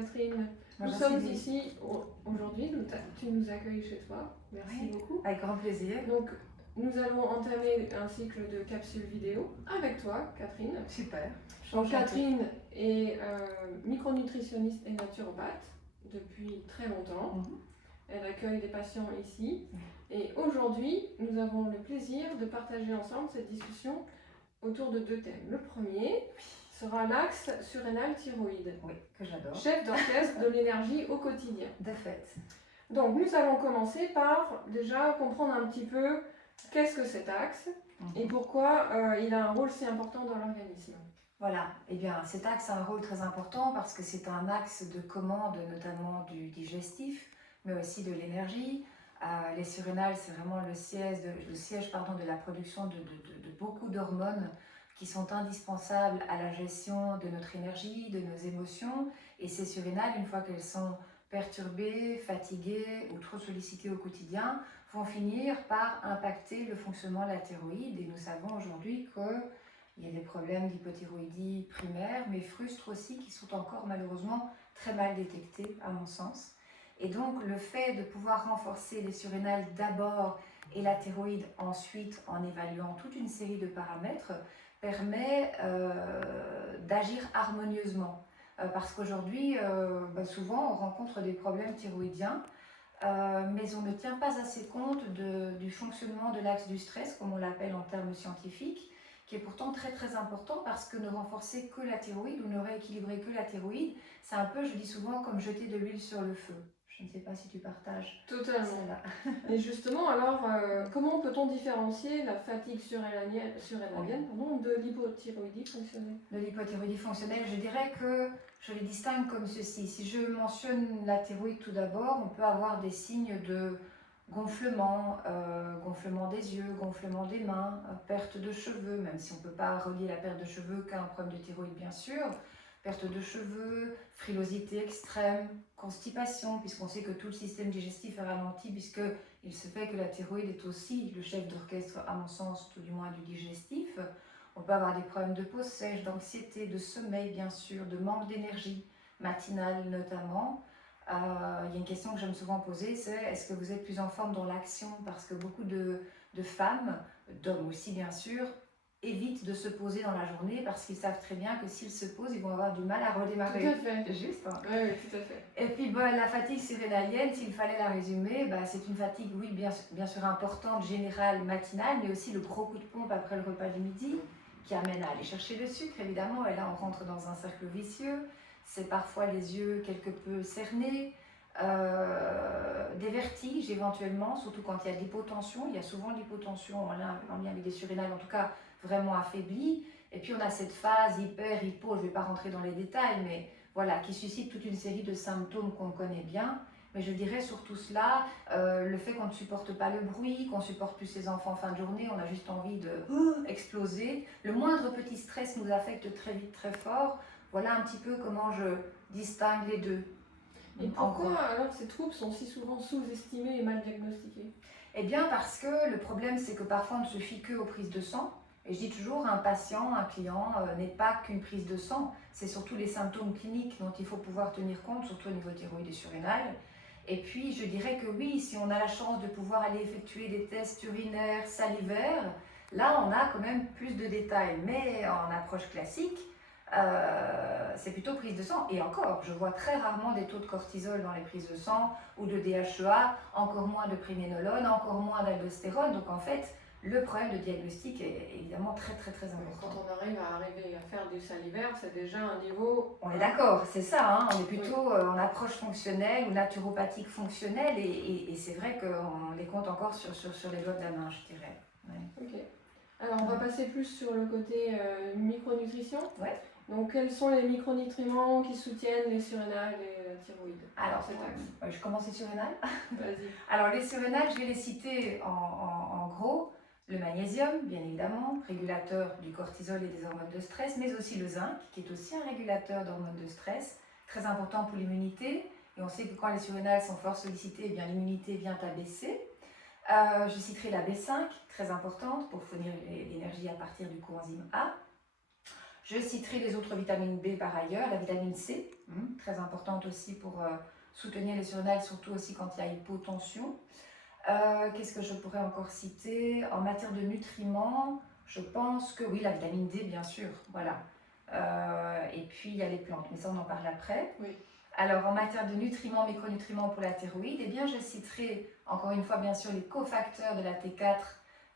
Catherine. Moi, Nous sommes ici aujourd'hui, tu nous accueilles chez toi. Merci beaucoup. Avec grand plaisir. Donc, nous allons entamer un cycle de capsules vidéo avec toi, Catherine. Super. Donc, Catherine est micronutritionniste et naturopathe depuis très longtemps. Elle accueille des patients ici. Et aujourd'hui, nous avons le plaisir de partager ensemble cette discussion autour de 2 thèmes. Le premier sera l'axe surrénal-thyroïde. Oui, que j'adore. Chef d'orchestre de l'énergie au quotidien. De fait. Donc, nous allons commencer par déjà comprendre un petit peu qu'est-ce que cet axe et pourquoi il a un rôle si important dans l'organisme. Voilà, eh bien cet axe a un rôle très important parce que c'est un axe de commande notamment du digestif, mais aussi de l'énergie. Les surrénales, c'est vraiment le siège de la production de beaucoup d'hormones qui sont indispensables à la gestion de notre énergie, de nos émotions. Et ces surrénales, une fois qu'elles sont perturbées, fatiguées ou trop sollicitées au quotidien, vont finir par impacter le fonctionnement de la thyroïde. Et nous savons aujourd'hui qu'il y a des problèmes d'hypothyroïdie primaire, mais frustres aussi, qui sont encore malheureusement très mal détectés, à mon sens. Et donc, le fait de pouvoir renforcer les surrénales d'abord et la thyroïde ensuite, en évaluant toute une série de paramètres, permet d'agir harmonieusement. Parce qu'aujourd'hui, souvent, on rencontre des problèmes thyroïdiens, mais on ne tient pas assez compte du fonctionnement de l'axe du stress, comme on l'appelle en termes scientifiques, qui est pourtant très très important parce que ne renforcer que la thyroïde ou ne rééquilibrer que la thyroïde, c'est un peu, je dis souvent, comme jeter de l'huile sur le feu. Je ne sais pas si tu partages. Totalement. Et justement, alors, comment peut-on différencier la fatigue surrénalienne de l'hypothyroïdie fonctionnelle? De l'hypothyroïdie fonctionnelle, je dirais que je les distingue comme ceci. Si je mentionne la thyroïde tout d'abord, on peut avoir des signes de gonflement, gonflement des yeux, gonflement des mains, perte de cheveux, même si on ne peut pas relier la perte de cheveux qu'à un problème de thyroïde bien sûr, perte de cheveux, frilosité extrême, constipation, puisqu'on sait que tout le système digestif est ralenti, puisqu'il se fait que la thyroïde est aussi le chef d'orchestre, à mon sens, tout du moins du digestif. On peut avoir des problèmes de peau sèche, d'anxiété, de sommeil bien sûr, de manque d'énergie matinale notamment. Il y a une question que j'aime souvent poser, c'est est-ce que vous êtes plus en forme dans l'action? Parce que beaucoup de femmes, d'hommes aussi bien sûr, évitent de se poser dans la journée parce qu'ils savent très bien que s'ils se posent, ils vont avoir du mal à redémarrer. Tout à fait. C'est juste. Hein. Oui, tout à fait. Et puis la fatigue surrénalienne, s'il fallait la résumer, c'est une fatigue, oui, bien sûr importante, générale, matinale, mais aussi le gros coup de pompe après le repas du midi qui amène à aller chercher le sucre, évidemment, et là on rentre dans un cercle vicieux. C'est parfois les yeux quelque peu cernés, des vertiges éventuellement, surtout quand il y a de l'hypotension. Il y a souvent de l'hypotension en lien avec des surrénales, en tout cas vraiment affaiblies. Et puis on a cette phase hypo, je ne vais pas rentrer dans les détails, mais voilà, qui suscite toute une série de symptômes qu'on connaît bien. Mais je dirais surtout cela, le fait qu'on ne supporte pas le bruit, qu'on ne supporte plus ses enfants en fin de journée, on a juste envie de exploser. Le moindre petit stress nous affecte très vite, très fort. Voilà un petit peu comment je distingue les deux. Et pourquoi alors ces troubles sont si souvent sous-estimés et mal diagnostiqués? Eh bien parce que le problème c'est que parfois on ne se fie que aux prises de sang. Et je dis toujours, un patient, un client n'est pas qu'une prise de sang, c'est surtout les symptômes cliniques dont il faut pouvoir tenir compte, surtout au niveau thyroïde et surrénal. Et puis je dirais que oui, si on a la chance de pouvoir aller effectuer des tests urinaires, salivaires, là on a quand même plus de détails. Mais en approche classique, c'est plutôt prise de sang. Et encore, je vois très rarement des taux de cortisol dans les prises de sang ou de DHEA, encore moins de prénénolone, encore moins d'aldostérone. Donc en fait, le problème de diagnostic est évidemment très important. Quand on arrive à faire du salivaire, c'est déjà un niveau... On est d'accord, c'est ça, hein, on est plutôt en approche fonctionnelle ou naturopathique fonctionnelle et c'est vrai qu'on les compte encore sur les doigts de la main, je dirais. Ouais. Ok. Alors on va passer plus sur le côté micronutrition. Ouais. Donc quels sont les micronutriments qui soutiennent les surrénales et la thyroïde? Alors, je commence les surrénales. Vas-y. Alors les surrénales, je vais les citer en gros. Le magnésium, bien évidemment, régulateur du cortisol et des hormones de stress, mais aussi le zinc, qui est aussi un régulateur d'hormones de stress, très important pour l'immunité. Et on sait que quand les surrénales sont fort sollicitées, eh bien l'immunité vient à baisser. Je citerai la B5, très importante pour fournir l'énergie à partir du coenzyme A. Je citerai les autres vitamines B par ailleurs, la vitamine C, très importante aussi pour soutenir les surrénales, surtout aussi quand il y a hypotension. Qu'est-ce que je pourrais encore citer? En matière de nutriments, je pense que oui, la vitamine D, bien sûr, voilà. Et puis il y a les plantes, mais ça on en parle après. Oui. Alors en matière de nutriments, micronutriments pour la thyroïde, eh bien je citerai encore une fois bien sûr les cofacteurs de la T4,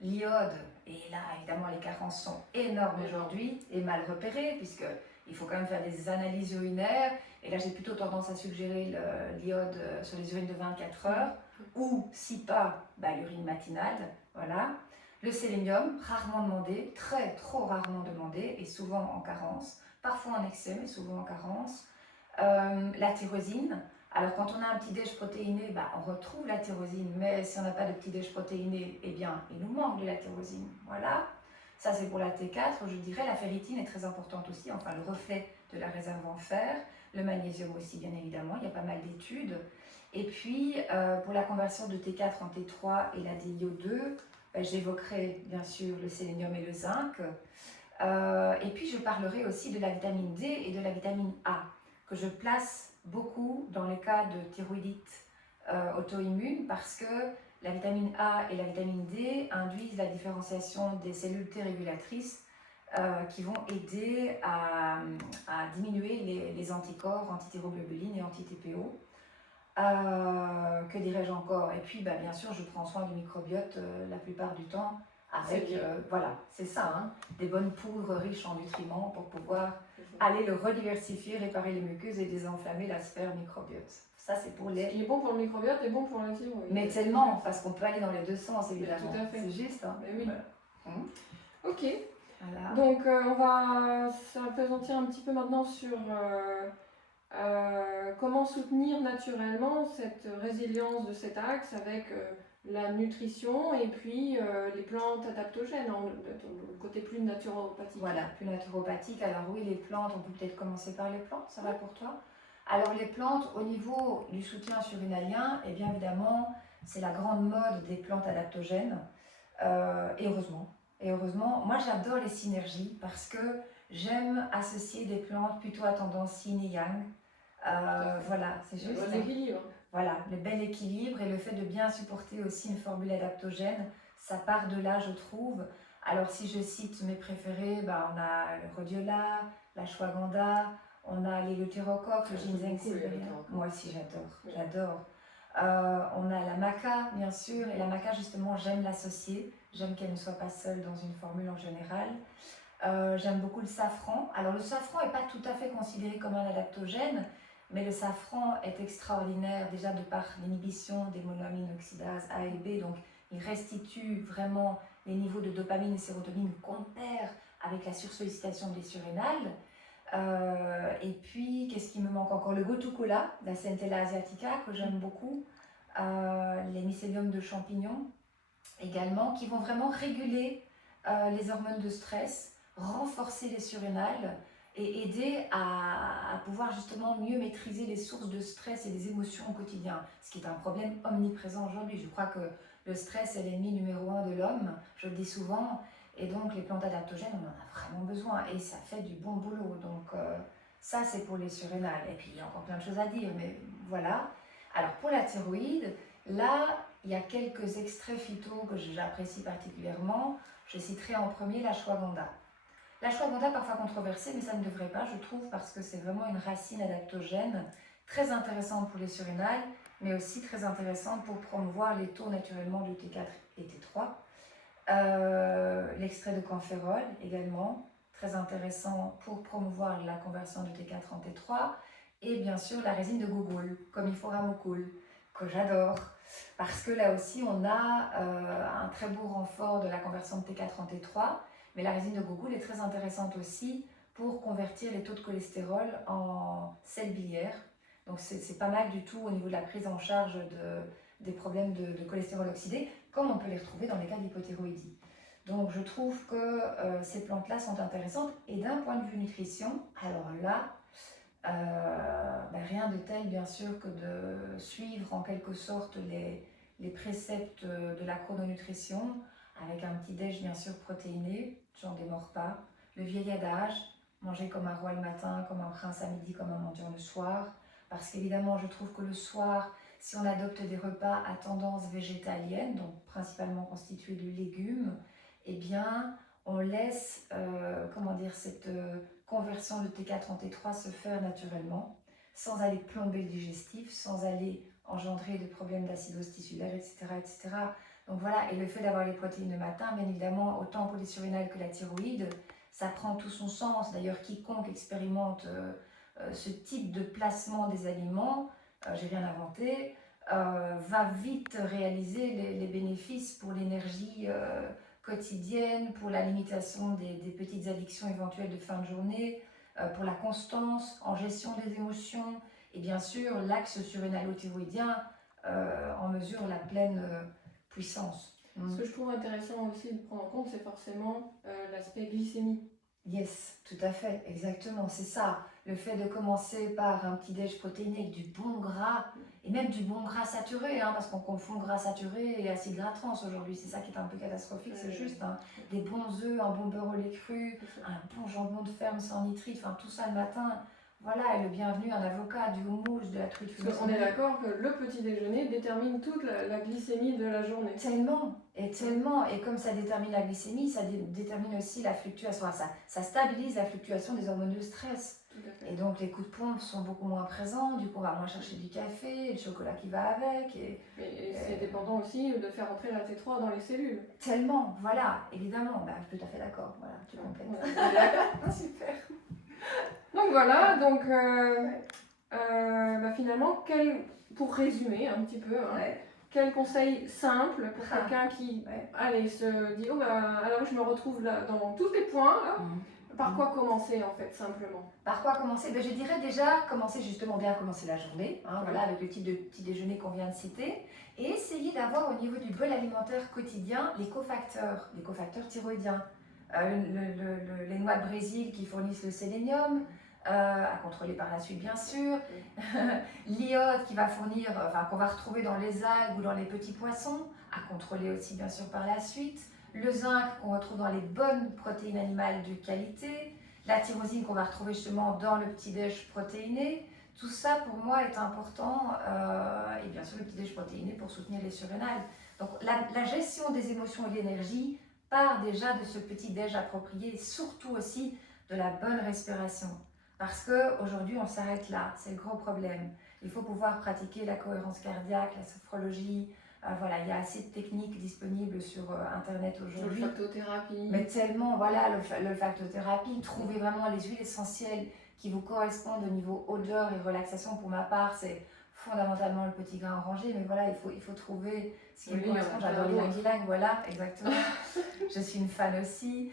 l'iode, et là évidemment les carences sont énormes aujourd'hui et mal repérées puisque il faut quand même faire des analyses urinaires, et là j'ai plutôt tendance à suggérer l'iode sur les urines de 24 heures, ou si pas, l'urine matinale, voilà. Le sélénium, rarement demandé, trop rarement demandé, et souvent en carence, parfois en excès, mais souvent en carence. La tyrosine, alors quand on a un petit déj protéiné, on retrouve la tyrosine, mais si on n'a pas de petit déj protéiné, eh bien il nous manque de la tyrosine, voilà. Ça c'est pour la T4, je dirais. La ferritine est très importante aussi, enfin le reflet de la réserve en fer. Le magnésium aussi, bien évidemment, il y a pas mal d'études. Et puis, pour la conversion de T4 en T3 et la DIO2, j'évoquerai bien sûr le sélénium et le zinc. Et puis, je parlerai aussi de la vitamine D et de la vitamine A, que je place beaucoup dans les cas de thyroïdite auto-immune, parce que la vitamine A et la vitamine D induisent la différenciation des cellules T régulatrices qui vont aider à diminuer les anticorps anti-thyroglobuline et anti-TPO. Que dirais-je encore? Et puis bien sûr je prends soin du microbiote la plupart du temps avec, voilà, c'est ça, hein, des bonnes poudres riches en nutriments pour pouvoir aller le rediversifier, réparer les muqueuses et désenflammer la sphère microbiote. Ça c'est pour les... Ce qui est bon pour le microbiote est bon pour la thyroïde. Mais tellement, parce qu'on peut aller dans les deux sens évidemment. Tout à fait. C'est juste, hein. Mais oui. Voilà. Ok. Voilà. Donc on va s'appesantir un petit peu maintenant sur comment soutenir naturellement cette résilience de cet axe avec la nutrition et puis les plantes adaptogènes, le côté plus naturopathique. Voilà, plus naturopathique. Alors oui, les plantes, on peut peut-être commencer par les plantes, ça va pour toi? Alors les plantes, au niveau du soutien surrénalien, et bien évidemment, c'est la grande mode des plantes adaptogènes, et heureusement. Et heureusement, moi j'adore les synergies parce que j'aime associer des plantes plutôt à tendance yin et yang. Voilà, c'est juste. Le bon équilibre. Voilà, le bel équilibre et le fait de bien supporter aussi une formule adaptogène, ça part de là, je trouve. Alors si je cite mes préférés, on a le rhodiola, l'ashwagandha, on a l'éleutérocoque, le ginseng sibérien. Moi aussi j'adore. On a la maca, bien sûr, et la maca justement j'aime l'associer, j'aime qu'elle ne soit pas seule dans une formule en général. J'aime beaucoup le safran. Alors le safran n'est pas tout à fait considéré comme un adaptogène, mais le safran est extraordinaire déjà de par l'inhibition des monoamine oxydase A et B, donc il restitue vraiment les niveaux de dopamine et sérotonine qu'on perd avec la sursollicitation des surrénales. Et puis, qu'est-ce qui me manque encore? Le gotu-kola, la Centella asiatica, que j'aime beaucoup, les mycéliums de champignons également, qui vont vraiment réguler les hormones de stress, renforcer les surrénales et aider à pouvoir justement mieux maîtriser les sources de stress et des émotions au quotidien, ce qui est un problème omniprésent aujourd'hui. Je crois que le stress est l'ennemi numéro 1 de l'homme, je le dis souvent, et donc les plantes adaptogènes, on en a vraiment besoin et ça fait du bon boulot. Donc ça c'est pour les surrénales, et puis il y a encore plein de choses à dire, mais voilà. Alors pour la thyroïde, là il y a quelques extraits phyto que j'apprécie particulièrement. Je citerai en premier l'ashwagandha. L'ashwagandha parfois controversée, mais ça ne devrait pas, je trouve, parce que c'est vraiment une racine adaptogène très intéressante pour les surrénales, mais aussi très intéressante pour promouvoir les taux naturellement de T4 et T3. L'extrait de camphéreol également, très intéressant pour promouvoir la conversion de T4 en T3. Et bien sûr la résine de gougoul, comme Iforamucul, que j'adore, parce que là aussi on a un très beau renfort de la conversion de T4 en T3, mais la résine de gougoul est très intéressante aussi pour convertir les taux de cholestérol en sel biliaire. Donc c'est pas mal du tout au niveau de la prise en charge des problèmes de cholestérol oxydé, comme on peut les retrouver dans les cas d'hypothyroïdie. Donc je trouve que ces plantes-là sont intéressantes. Et d'un point de vue nutrition, alors là, rien de tel bien sûr que de suivre en quelque sorte les préceptes de la chrononutrition, avec un petit déj bien sûr protéiné, j'en démords pas. Le vieil adage, manger comme un roi le matin, comme un prince à midi, comme un mendiant le soir. Parce qu'évidemment, je trouve que le soir, si on adopte des repas à tendance végétalienne, donc principalement constitués de légumes, eh bien, on laisse, comment dire, cette conversion de T4 en T3 se faire naturellement, sans aller plomber le digestif, sans aller engendrer des problèmes d'acidose tissulaire, etc., etc. Donc voilà, et le fait d'avoir les protéines le matin, bien évidemment, autant pour les surrénales que la thyroïde, ça prend tout son sens. D'ailleurs, quiconque expérimente ce type de placement des aliments, j'ai rien inventé, va vite réaliser les bénéfices pour l'énergie quotidienne, pour la limitation des petites addictions éventuelles de fin de journée, pour la constance en gestion des émotions, et bien sûr, l'axe surrénalo-thyroïdien en mesure la pleine puissance. Ce que je trouve intéressant aussi de prendre en compte, c'est forcément l'aspect glycémie. Yes, tout à fait, exactement, c'est ça. Le fait de commencer par un petit déj protéiné avec du bon gras, et même du bon gras saturé, hein, parce qu'on confond gras saturé et acide gras trans aujourd'hui, c'est ça qui est un peu catastrophique, c'est juste hein, des bons œufs, un bon beurre au lait cru, un bon jambon de ferme sans nitrite, enfin tout ça le matin. Voilà, et le bienvenu, un avocat, du houmous, de la truite fumée. On est d'accord que le petit déjeuner détermine toute la glycémie de la journée. Tellement, et comme ça détermine la glycémie, ça détermine aussi la fluctuation, ça stabilise la fluctuation des hormones de stress. Et donc les coups de pompe sont beaucoup moins présents, du coup on va moins chercher du café, le chocolat qui va avec. Et c'est dépendant aussi de faire entrer la T3 dans les cellules. Tellement, voilà, évidemment, bah, je suis tout à fait d'accord, voilà, tu complètes. Voilà. Super. Donc voilà, donc bah, finalement, pour résumer un petit peu, hein, quel conseil simple pour quelqu'un qui allez, se dit, oh bah, alors je me retrouve là dans tous les points, là. Par quoi commencer en fait, simplement? Par quoi commencer? Ben, je dirais déjà commencer justement bien commencer la journée, hein, voilà, avec le type de petit déjeuner qu'on vient de citer, et essayer d'avoir au niveau du bol alimentaire quotidien les cofacteurs thyroïdiens. Les noix de Brésil qui fournissent le sélénium, à contrôler par la suite bien sûr, l'iode qui va fournir, qu'on va retrouver dans les algues ou dans les petits poissons, à contrôler aussi bien sûr par la suite, le zinc qu'on retrouve dans les bonnes protéines animales de qualité, la tyrosine qu'on va retrouver justement dans le petit-déj protéiné. Tout ça pour moi est important, et bien sûr le petit-déj protéiné pour soutenir les surrénales. Donc la gestion des émotions et de l'énergie part déjà de ce petit-déj approprié, et surtout aussi de la bonne respiration. Parce qu'aujourd'hui on s'arrête là, c'est le gros problème. Il faut pouvoir pratiquer la cohérence cardiaque, la sophrologie. Voilà, il y a assez de techniques disponibles sur Internet aujourd'hui. L'olfactothérapie. Mais tellement, voilà, l'olfactothérapie, trouver vraiment les huiles essentielles qui vous correspondent au niveau odeur et relaxation. Pour ma part, c'est fondamentalement le petit grain orangé, mais voilà, il faut trouver ce qui me correspond. J'adore les ylang-ylang, voilà, exactement. Je suis une fan aussi.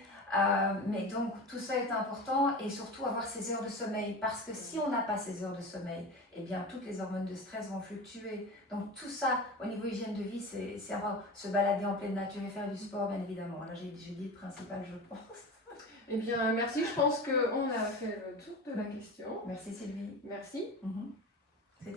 Mais donc tout ça est important, et surtout avoir ses heures de sommeil, parce que si on n'a pas ces heures de sommeil, eh bien toutes les hormones de stress vont fluctuer. Donc tout ça au niveau hygiène de vie, c'est avoir se balader en pleine nature et faire du sport, bien évidemment. Là j'ai dit le principal, je pense. Eh bien merci, je pense qu'on a fait le tour de la question. Merci Sylvie. Merci.